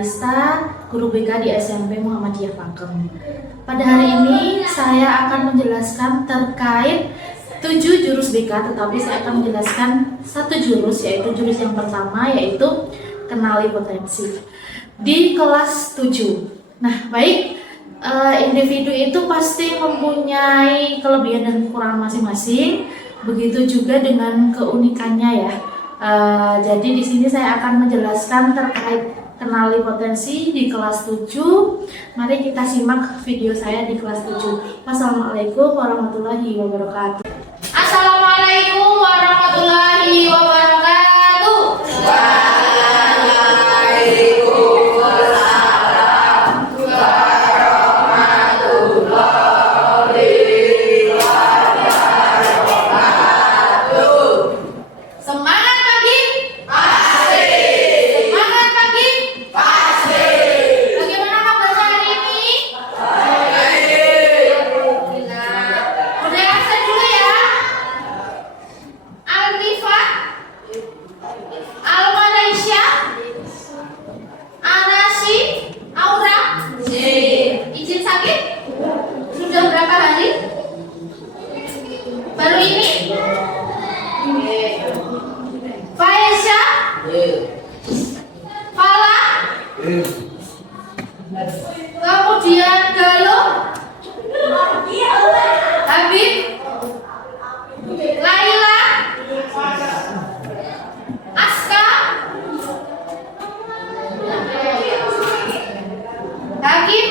Arista, guru BK di SMP Muhammadiyah Pakem. Pada hari ini saya akan menjelaskan terkait 7 jurus BK, tetapi saya akan menjelaskan satu jurus, yaitu jurus yang pertama, yaitu kenali potensi di kelas 7. Nah, baik, individu itu pasti mempunyai kelebihan dan kekurangan masing-masing, begitu juga dengan keunikannya ya. Jadi di sini saya akan menjelaskan terkait kenali potensi di kelas 7. Mari kita simak video saya di kelas 7. Wassalamualaikum warahmatullahi wabarakatuh. Assalamualaikum warahmatullahi wabarakatuh. Waalaikumsalam warahmatullahi wabarakatuh. Semangat pagi? Pasti. Semangat pagi? Pasti. Bagaimana kabar hari ini? Baik. Udah absen dulu ya. Alrifa, Al-Malaysia, Anasi, Aura, izin sakit? Sudah berapa hari? Baru ini? Faisha, Fala, kemudian Galuh, Habib, Laila, Aska, Hakim,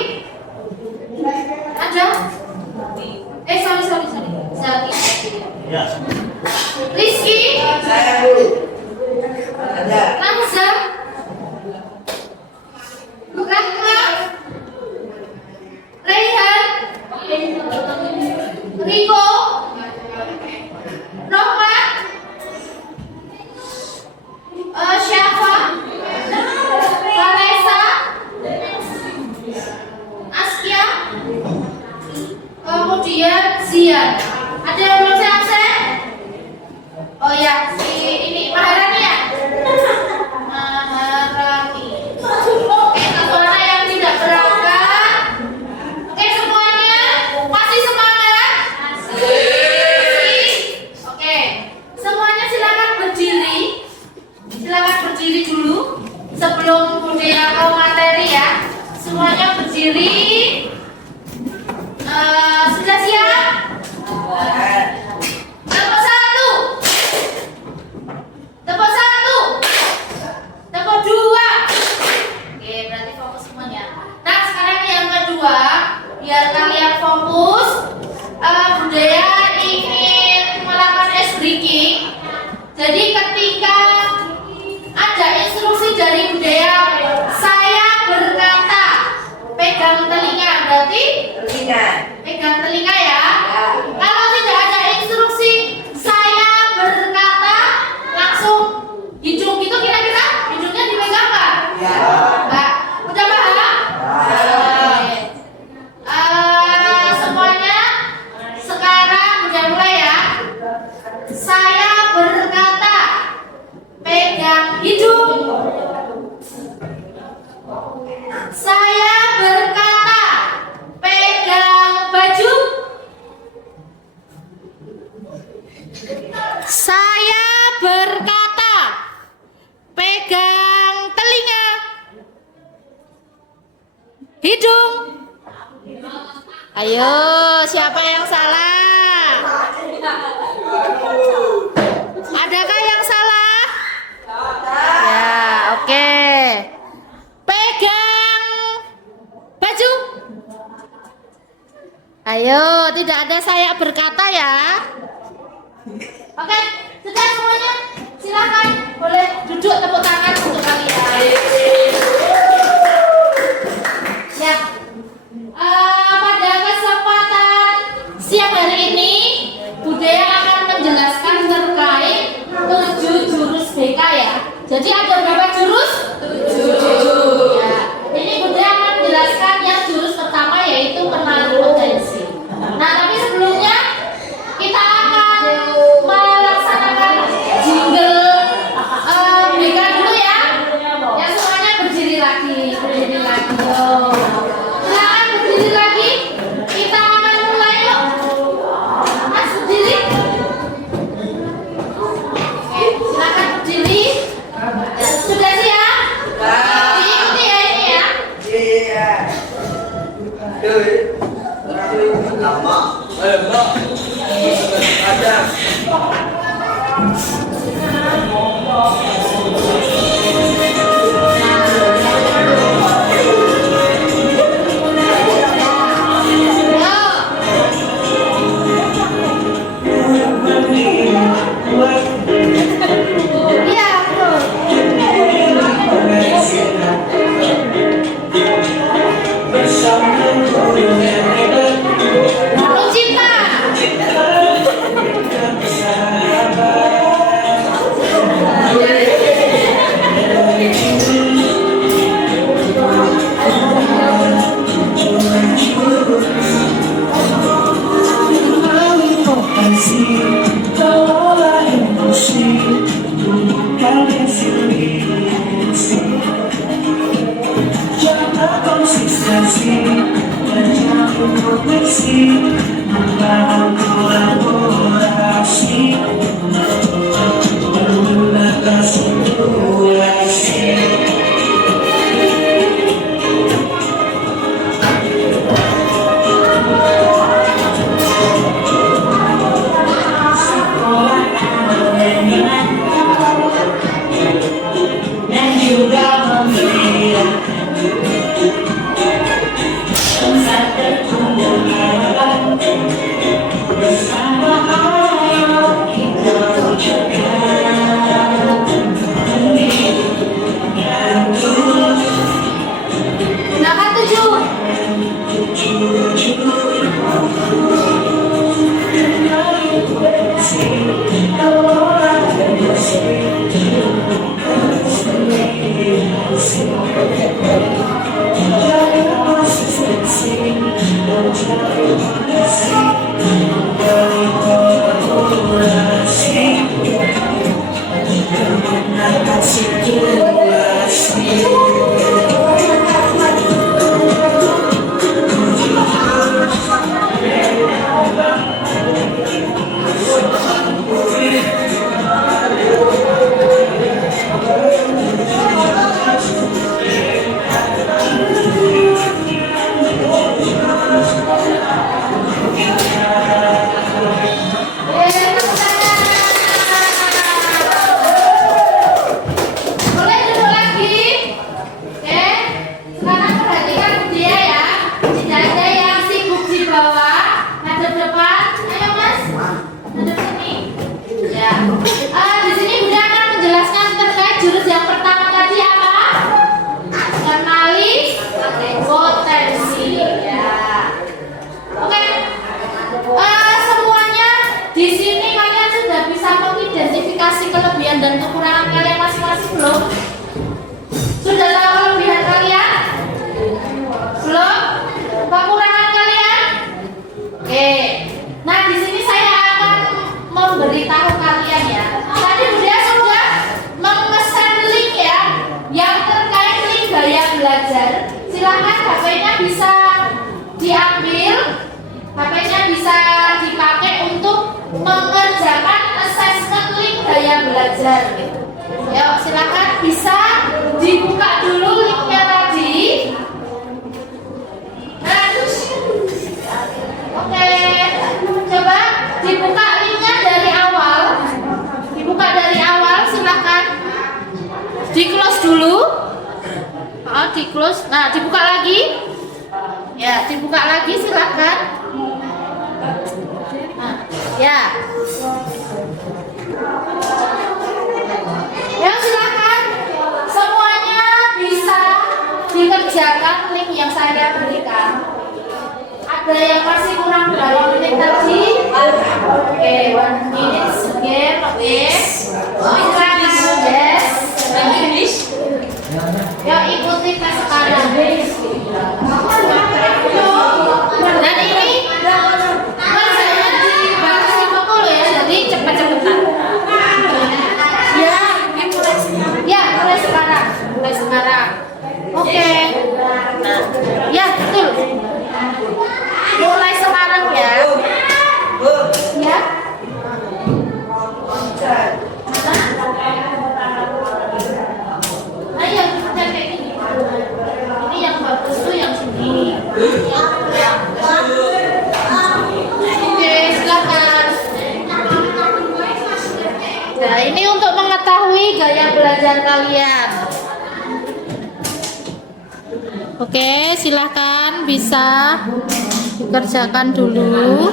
ada? Sorry. Zaki. Rizky, Lanza, Rahma, Raihan, Riko, Rohman, Syafa, Vanessa, Askia, kemudian Zian. Ada yang belum saya absen? Oh ya, si ini Maharani ya? Maharani. Oke, ketuanya yang tidak berangkat. Oke, semuanya masih semangat? Masih. Oke, semuanya silakan berdiri. Silakan berdiri dulu sebelum budaya ke materi ya. Semuanya berdiri. Sudah siap? Tepuk satu. Tepuk satu. Tepuk dua. Oke, berarti fokus semuanya. Nah, sekarang yang kedua, biar kalian fokus. Budaya ingin melakukan ice breaking. Jadi ketika ada instruksi dari budaya, saya berkata pegang telinga, berarti pegang telinga ya. Kalau tidak ada instruksi, saya berkata langsung hidung itu, kira-kira hidungnya dipegang nggak? Nggak. Udah paham? Semuanya sekarang udah mulai ya. Saya berkata pegang hidung. Saya berkata pegang baju. Saya berkata pegang telinga. Hidung. Ayo, siapa yang salah? Adakah yang salah? Ya, oke. Pegang baju. Ayo, tidak ada saya berkata ya. Oke, sudah semuanya. Silakan, boleh duduk, tepuk tangan untuk kalian. Ya. Pada kesempatan siang hari ini, budaya akan menjelaskan terkait 7 jurus BK ya. Jadi ada berapa jurus? 7. Ya. Ini budaya akan menjelaskan yang jurus pertama, yaitu kenali potensi. Nah, tapi sebelumnya kita akan melaksanakan jingle BK dulu ya. Ya, semuanya berdiri Tuh. Silakan berdiri lagi. Kita akan mulai yuk. Mas berdiri. Oke, silakan berdiri. Sudah siap? Diikuti ya ini ya. Iya, betul. Jatuh cinta. Silakan 7. Boleh duduk lagi. Oke. Sekarang perhatikan dia ya. Tidak ada yang sibuk di bawah. Hadap depan. Ayo Mas. Hadap sini. Ya. Di sini Bunda akan menjelaskan terkait jurus yang pertama tadi apa? Kenali potensi. Ya. Oke. Semuanya di sini kalian sudah bisa mengidentifikasi kelebihan dan kekurangan kalian masing-masing belum? Sudah tahu kelebihan kalian? Belum? Kekurangan kalian? Oke. Nah, di sini saya akan memberitahu kalian ya. Tadi Bunda sudah memesan link ya yang terkait link gaya belajar. Silakan HP-nya bisa diambil. HP-nya bisa dipakai untuk mengerjakan assessment link gaya belajar. Yuk, silakan bisa dibuka dulu linknya tadi. Nah, oke, coba dibuka linknya dari awal. Dibuka dari awal, silakan. Di close dulu. Oh, di close. Nah, dibuka lagi. Ya, dibuka lagi, silakan. Nah, ya. Ya, silakan. Semuanya bisa dikerjakan link yang saya berikan. Ada yang masih kurang berapa menit tadi? Oke, 1 minute again. Oke. Silakan. Yes. English. Ya, ikuti tes sekarang. Dan ini kerjanya dibatasi pukul ya, jadi cepet-cepetan. Ya, mulai sekarang. Oke. belajar kalian. Oke, silahkan bisa dikerjakan dulu.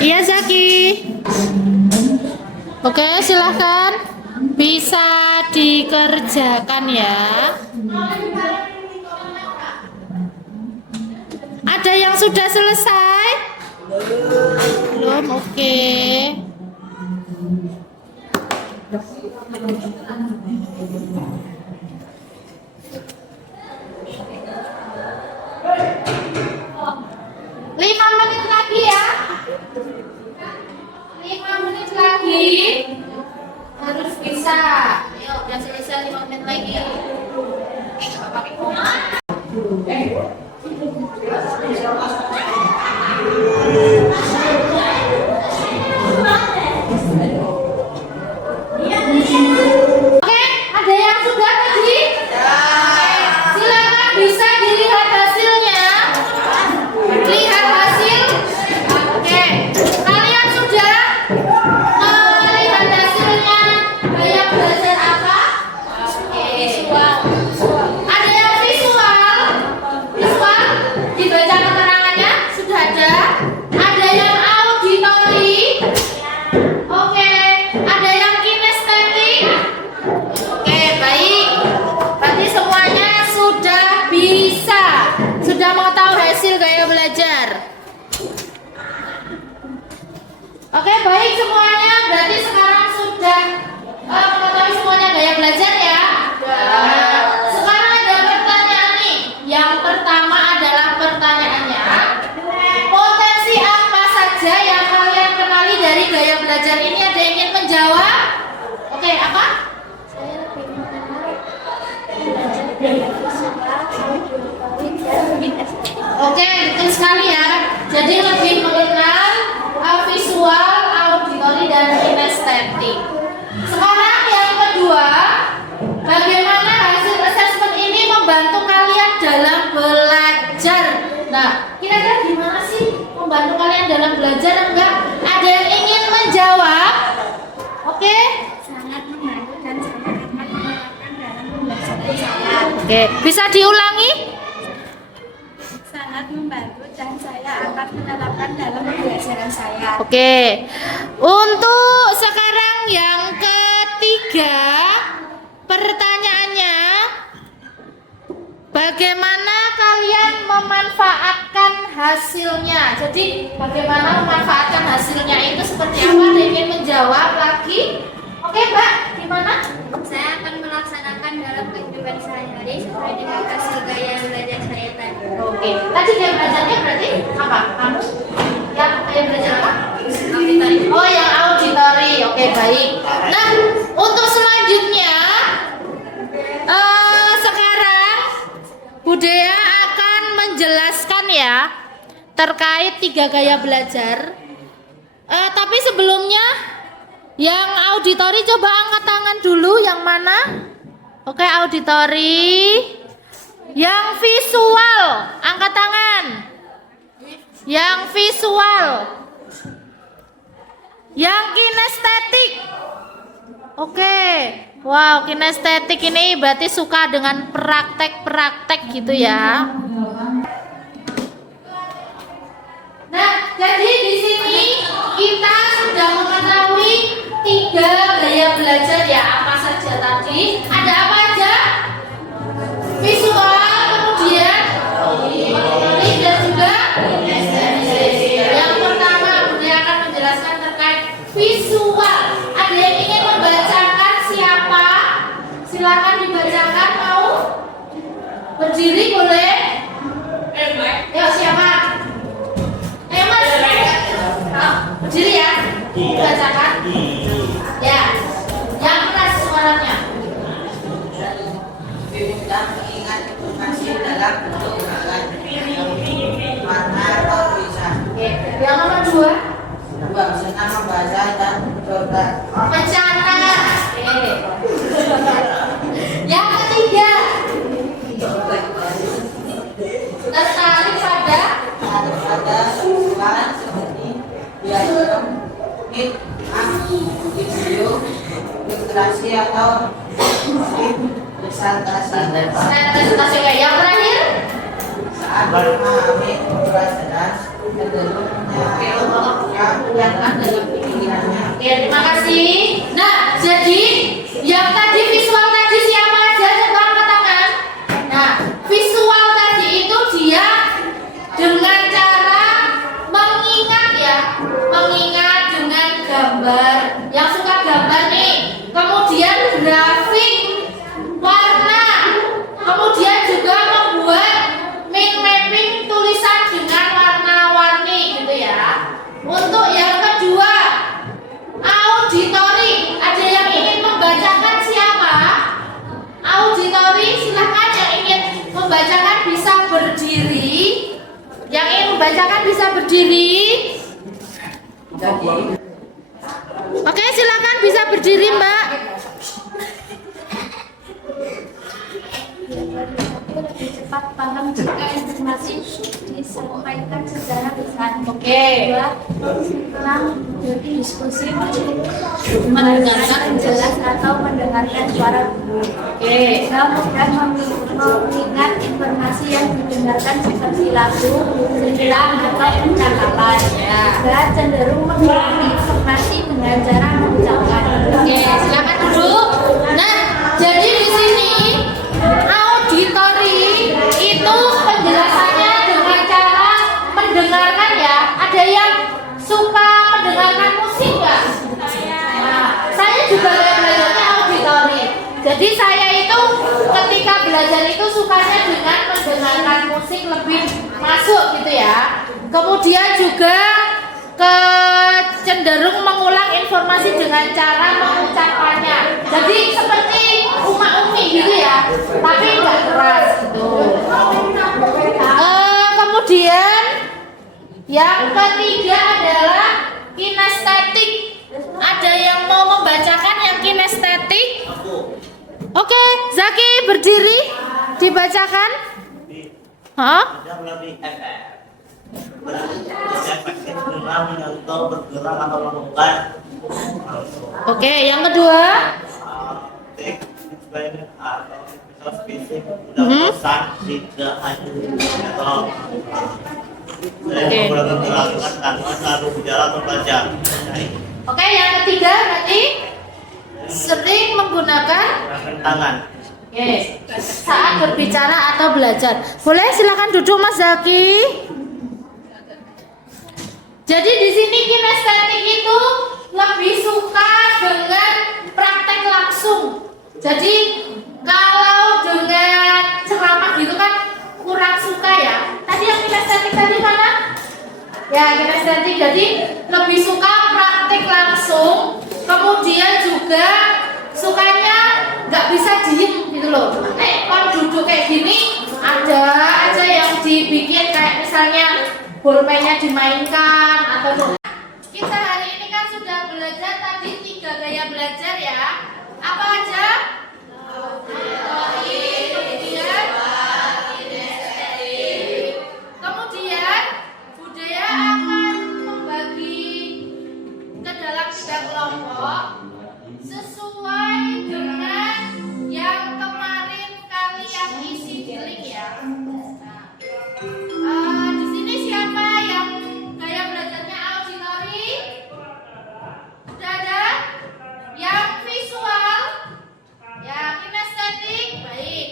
Iya Zaki. Oke, silahkan bisa dikerjakan ya. Ada yang sudah selesai? Belum, oke. Lima menit lagi ya. 5 menit lagi harus bisa. Ayo, udah selesai 5 menit lagi. Oke, ada yang sudah tadi? Silakan bisa dilihat hasilnya. Lihat hasil. Oke, kalian sudah melihat hasilnya. Gaya belajar apa? Visual. Ada yang visual? Visual dibaca keterangannya sudah ada. Ada yang auditory. Oke, ada yang kinestetik. Oke, baik. Berarti semuanya sudah bisa. Sudah mau tahu hasil gaya belajar. Oke, baik semuanya. Berarti sekarang sudah mengetahui semuanya gaya belajar ya. Sekarang ada pertanyaan nih. Yang pertama adalah pertanyaannya. Potensi apa saja yang kalian kenali dari gaya belajar ini? Ada yang ingin menjawab? Oke, apa? Oke, betul sekali ya. Jadi lebih mengenal visual, auditory, dan kinestetik. Sekarang yang kedua, bagaimana hasil assessment ini membantu kalian dalam belajar? Nah, kira-kira gimana sih membantu kalian dalam belajar? Enggak? Ada yang ingin menjawab? Oke? Sangat membantu dan sangat amat menerapkan dalam pembelajaran saya. Oke, bisa diulangi? Sangat membantu dan saya akan menerapkan dalam pembelajaran saya. Oke. Untuk sekarang yang ketiga, pertanyaannya, bagaimana kalian memanfaatkan hasilnya? Jadi, bagaimana memanfaatkan hasilnya itu seperti apa? Ada yang ingin menjawab lagi? Oke, Mbak, gimana? Saya akan melaksanakan dalam kehidupan sehari-hari sesuai dengan hasil gaya belajar saya tadi. Oke. Tadi gaya belajarnya berarti apa? Kamu? Yang gaya belajar apa? Oh, yang auditory. Oke, baik. Nah, untuk selanjutnya, sekarang Budaya akan menjelaskan ya terkait 3 gaya belajar. Tapi sebelumnya, yang auditory coba angkat tangan dulu. Yang mana? Oke, auditory. Yang visual, angkat tangan. Yang visual. Yang kinestetik. Oke. Wow, kinestetik ini berarti suka dengan praktek-praktek gitu ya. Nah, jadi di sini kita sudah mengetahui 3 gaya belajar ya. Apa saja tadi? Ada apa aja? Visual, kemudian auditory dan juga kinestetik. Yang pertama, Bunda akan menjelaskan terkait visual. Ada yang ingin membacakan siapa? Silakan dibacakan. Mau berdiri boleh? Ayo siapa? Mas. Berdiri ya. Bacakan. Ya. Yang keras suaranya. Kita mengingat informasi dalam bentuk ulangan warna atau tulisan. Oke. Yang nomor 2. Senang membaca dan mencatat. Mencatat. Oke. Yang ketiga. Tertarik pada Pada susulan seperti konsentrasi atau presentasi. Presentasi. Oke, yang terakhir. Saat memahami pelajaran cenderung menyampaikan dalam pikirannya. Oke, terima kasih. Nah, jadi yang tadi visual tadi siapa aja? Coba angkat tangan. Nah, visual tadi itu dia dengan cara mengingat ya, mengingat dengan gambar. Yang suka gambar nih, kemudian grafik, warna, kemudian juga membuat mind mapping tulisan dengan warna-warni gitu ya. Untuk yang kedua, auditori. Ada yang ingin membacakan siapa? Auditori, silahkan yang ingin membacakan bisa berdiri. Yang ingin membacakan bisa berdiri. Oke, silakan bisa berdiri, Mbak. Lebih cepat paham jika informasi disampaikan secara lisan. Oke. Dua, setelah jadi diskusi mendengarkan jelas atau mendengarkan suara guru. Oke. Tiga, mudah mengingat informasi yang didengarkan seperti lagu, cerita atau percakapan. Tiga, cenderung mengulangi informasi dengan cara mengucapkan. Oke, silakan duduk. Nah, jadi di sini auditori itu penjelasannya dengan cara mendengarkan ya. Ada yang suka mendengarkan musik nggak? Nah, saya juga belajarnya auditori. Jadi saya itu ketika belajar itu sukanya dengan mendengarkan musik lebih masuk gitu ya. Kemudian juga cenderung mengulang informasi dengan cara mengucapkannya. Jadi seperti Umi gitu ya, tapi nggak keras gitu. Kemudian yang ketiga adalah kinestetik. Ada yang mau membacakan yang kinestetik? Oke, Zaki berdiri, dibacakan. Hah? Bergerak atau melakukan. Oke, yang kedua. Fisik udah bosan tidak hanya atau saya melakukan tanpa selalu berjalan atau belajar. Oke, yang ketiga berarti sering menggunakan Tangan. Oke, saat berbicara atau belajar. Boleh silakan duduk Mas Zaki. Jadi di sini kinestetik itu lebih suka dengan praktek langsung. Jadi kalau dengan ceramah gitu kan kurang suka ya. Tadi yang kinestetik tadi mana? Ya, kinestetik jadi lebih suka praktek langsung. Kemudian juga sukanya nggak bisa diem gitu loh. Kalau duduk kayak gini ada aja yang dibikin kayak misalnya bolpennya dimainkan atau kita hari ini kan sudah belajar tadi 3 gaya belajar ya. Apa aja? Kemudian budaya akan membagi ke dalam 3 kelompok sesuai dengan yang kemarin kalian isi di link ya. Di sini siapa yang gaya belajarnya auditori? Sudah ada? Yang visual? Ya, kinestetik? Baik.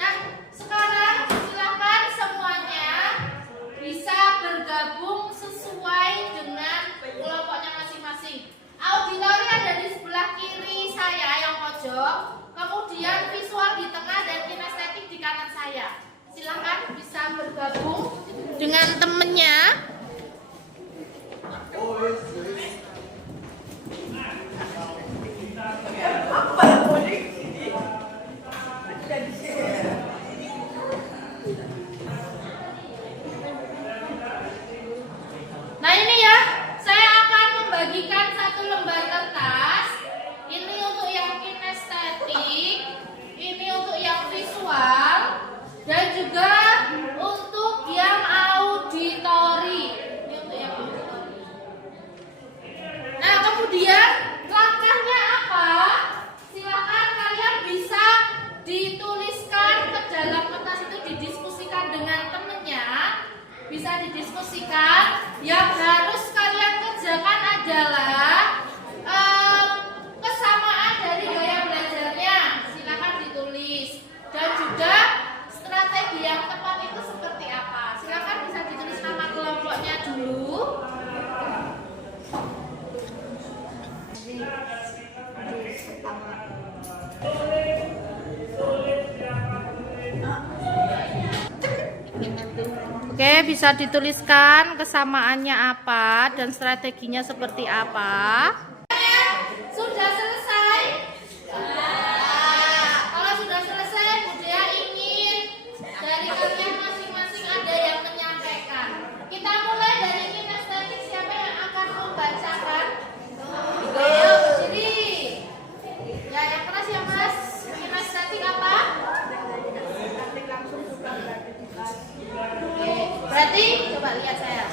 Nah, sekarang silakan semuanya bisa bergabung sesuai dengan kelompoknya masing-masing. Auditori ada di sebelah kiri saya yang pojok, kemudian visual di tengah dan kinestetik di kanan saya. Silakan bisa bergabung dengan temennya. Nah ini ya, saya akan membagikan 1 lembar kertas. Ini untuk yang kinestetik, ini untuk yang visual, dan juga untuk yang auditori. Ini untuk yang auditori. Oke, bisa dituliskan kesamaannya apa dan strateginya seperti apa. Sudah selesai? Kalau sudah selesai, Budaya ingin dari kalian masing-masing ada yang menyampaikan. Kita mulai dari kinestetik. Siapa yang akan membacakan? Ayo berdiri. Ya, yang keras ya Mas. Kinestetik apa? Oke, berarti coba lihat saya.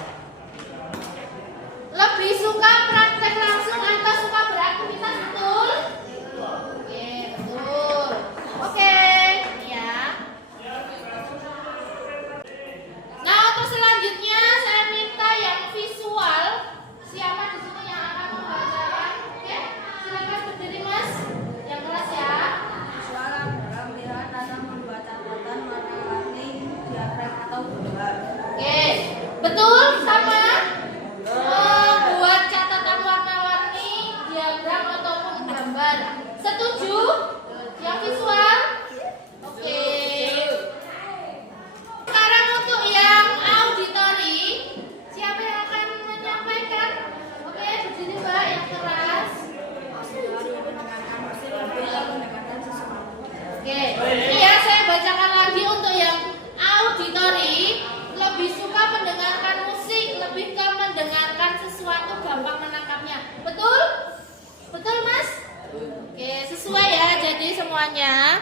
Lebih suka praktek langsung atau suka beraktivitas, betul? Oke, betul. Oke, ya. Nah, untuk selanjutnya saya minta yang visual. Siapa di sini yang akan membacakan? Oke, silakan berdiri Mas. Yang keras ya. Visual adalah melihat atau membuat catatan warna-warni, diagram atau gambar. Oke, betul sama? Membuat catatan warna-warni, diagram ataupun gambar. Setuju? Yang visual? Oke. Sekarang untuk yang auditory, siapa yang akan menyampaikan? Oke, berdiri Mbak yang keras. Oke, iya saya bacakan lagi untuk yang auditory. Lebih suka mendengarkan musik, lebih ke mendengarkan sesuatu, gampang menangkapnya. Betul? Betul Mas? Oke, sesuai ya jadi semuanya.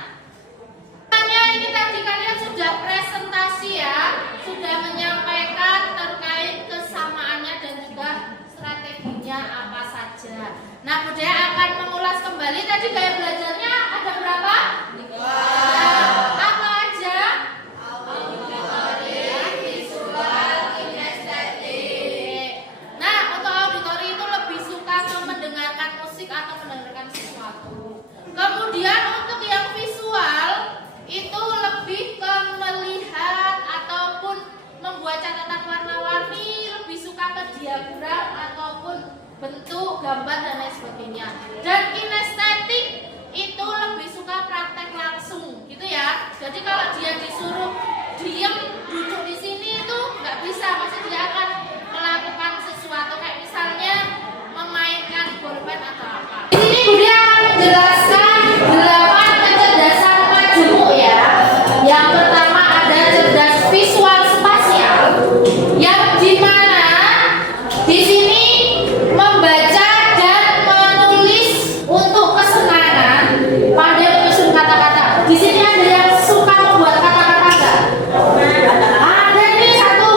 Hanya ini tadi kalian sudah presentasi ya, sudah menyampaikan terkait kesamaannya dan juga strateginya apa saja. Nah, Budaya akan mengulas kembali tadi gaya belajarnya ada berapa? 3. Apa aja? Nah, untuk auditori itu lebih suka ke mendengarkan musik atau mendengarkan sesuatu. Kemudian untuk yang visual itu lebih ke melihat ataupun membuat catatan warna-warni, lebih suka ke diagram ataupun bentuk, gambar dan lain sebagainya. Dan kinestetik itu lebih suka praktek langsung, gitu ya. Jadi kalau dia disuruh diam duduk di sini itu nggak bisa, pasti dia akan melakukan sesuatu kayak misalnya memainkan bolpen atau apa. Di sini Budaya akan menjelaskan 8 kecerdasan majemuk ya. Yang pertama ada cerdas visual spasial, yang dimana di sini membaca dan menulis untuk kesenangan, pandai menyusun kata-kata. Di sini ada yang suka membuat kata-kata enggak? Ada nih satu.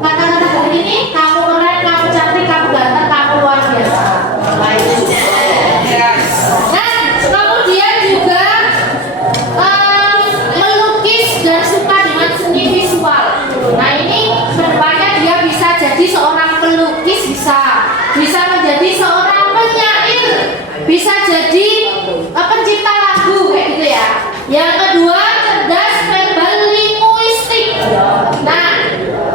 Kata-kata hari ini kamu keren, kamu cantik, kamu ganteng, kamu luar biasa. Nah, kemudian juga melukis dan suka dengan seni visual. Nah, ini kedepannya dia bisa jadi seorang pelukis, bisa menjadi seorang penyair, bisa jadi pencipta lagu kayak gitu ya. Yang kedua, cerdas verbal linguistik. Nah,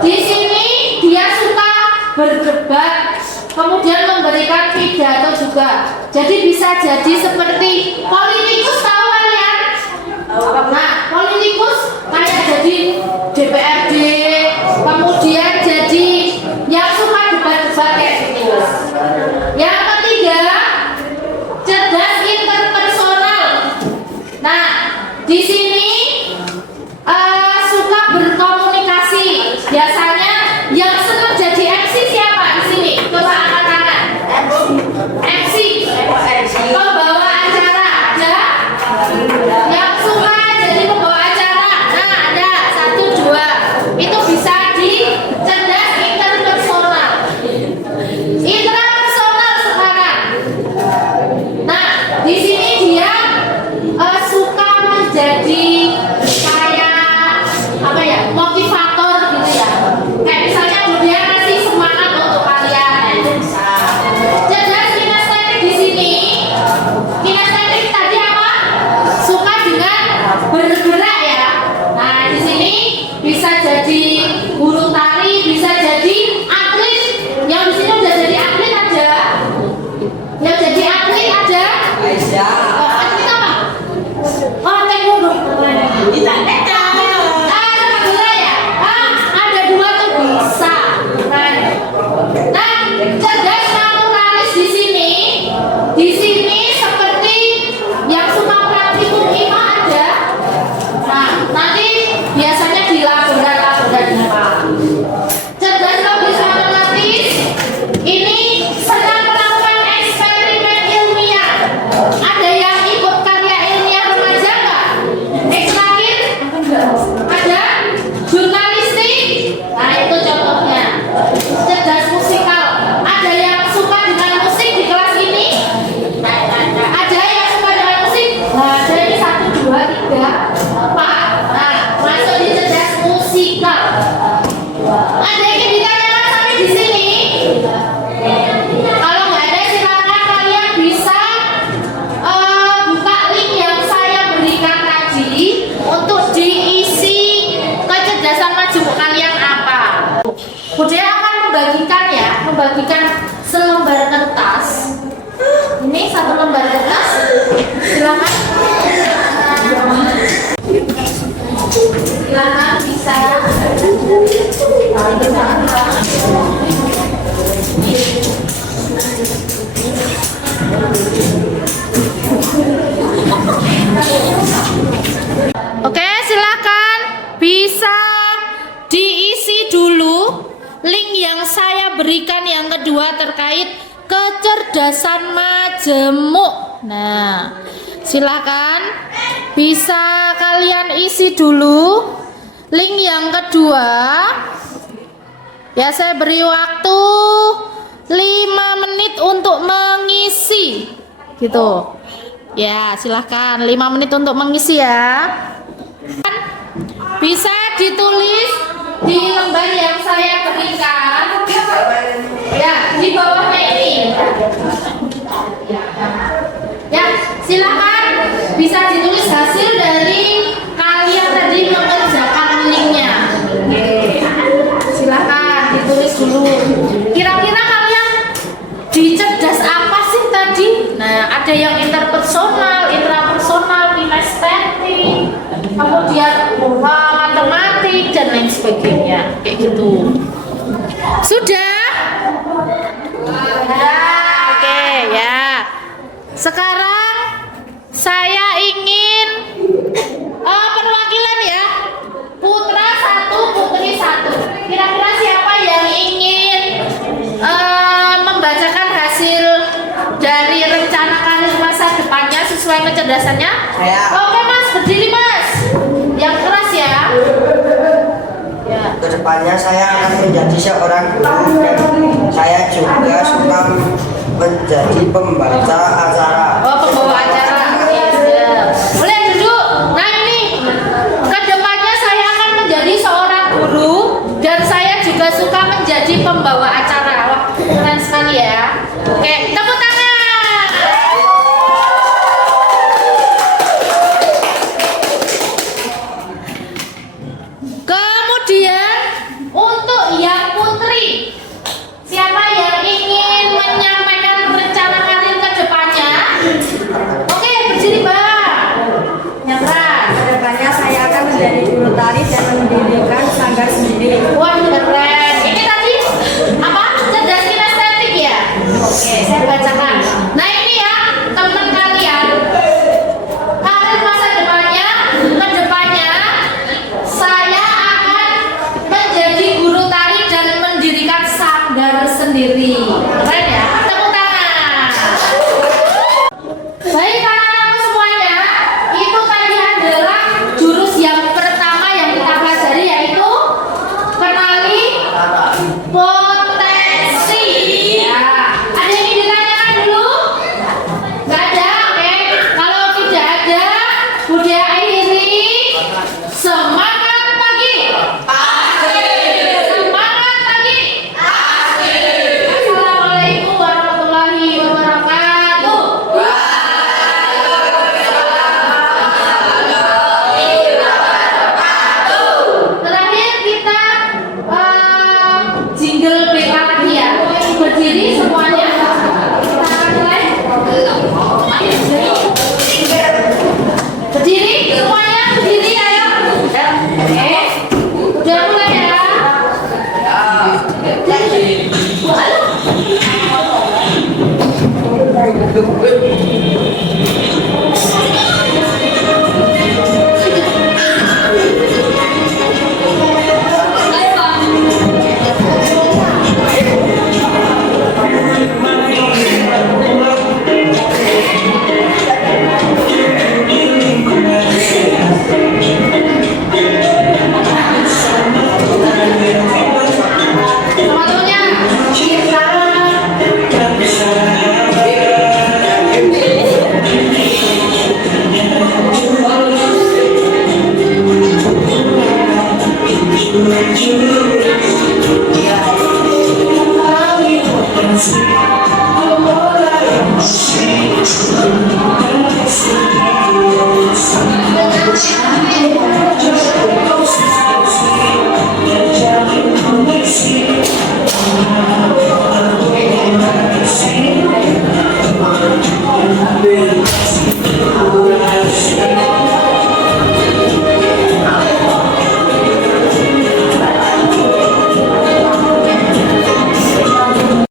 di sini dia suka berdebat, kemudian memberikan pidato juga. Jadi bisa jadi seperti politikus, tahu kalian? Nah, politikus kayak jadi DPRD, kemudian jadi yang suka debat-debat kayak gitu. Yang ketiga, cerdas interpersonal. Nah, di sini suka berkomunikasi. Biasanya yang senang jadi MC siapa di sini? Coba angkat tangan. MC. Pembawa acara ada? Yang suka jadi pembawa acara? Nah, ada 1, sepak bola ya? Ada dua tuh bisa. Nah, cerdas naturalis di sini. Di sini seperti yang suka praktikum IMA ada. Nah, nanti biasanya di laboratorium di IMA. Cerdas logis matematis ini senang melakukan eksperimen ilmiah. Ada yang ikut karya ilmiah remaja nggak? Terakhir ada jurnalistik. Nah itu contohnya. Cerdas musikal. Ada yang suka dengan musik di kelas ini? Ada yang suka dengan musik? Nah ada ini 1, 2, 3, 4. Nah masuk di cerdas musikal. Ada yang ingin ditanyakan sampai di sini? Kalau nggak ada silakan kalian bisa buka link yang saya berikan tadi untuk diisi kecerdasan majemuk kalian apa. Budaya akan membagikan selembar kertas. Ini 1 lembar kertas. Silakan. Silakan bisa. Oke, silakan bisa diisi dulu link yang saya berikan yang kedua terkait kecerdasan majemuk. Nah, silakan bisa kalian isi dulu link yang kedua. Ya, saya beri waktu 5 menit untuk mengisi. Gitu. Ya, silahkan 5 menit untuk mengisi ya. Bisa ditulis di lembar yang saya berikan. Ya, di bawahnya ini. Ya, silakan bisa ditulis hasil dari kalian tadi mengerjakan linknya. Oke. Silakan ditulis dulu. Kira-kira kalian dicerdas apa sih tadi? Nah, ada yang interpersonal, intrapersonal, kinestetik, kemudian matematik dan lain sebagainya, kayak gitu. Sudah? Oke, ya. Sekarang saya ingin perwakilan ya. Putra 1, putri 1. Kira-kira siapa yang ingin membacakan hasil dari rencana karir masa depannya sesuai kecerdasannya? Saya. Oke Mas, berdiri Mas. Yang keras ya. Ya. Kedepannya saya akan menjadi seorang guru dan saya juga suka menjadi pembaca acara.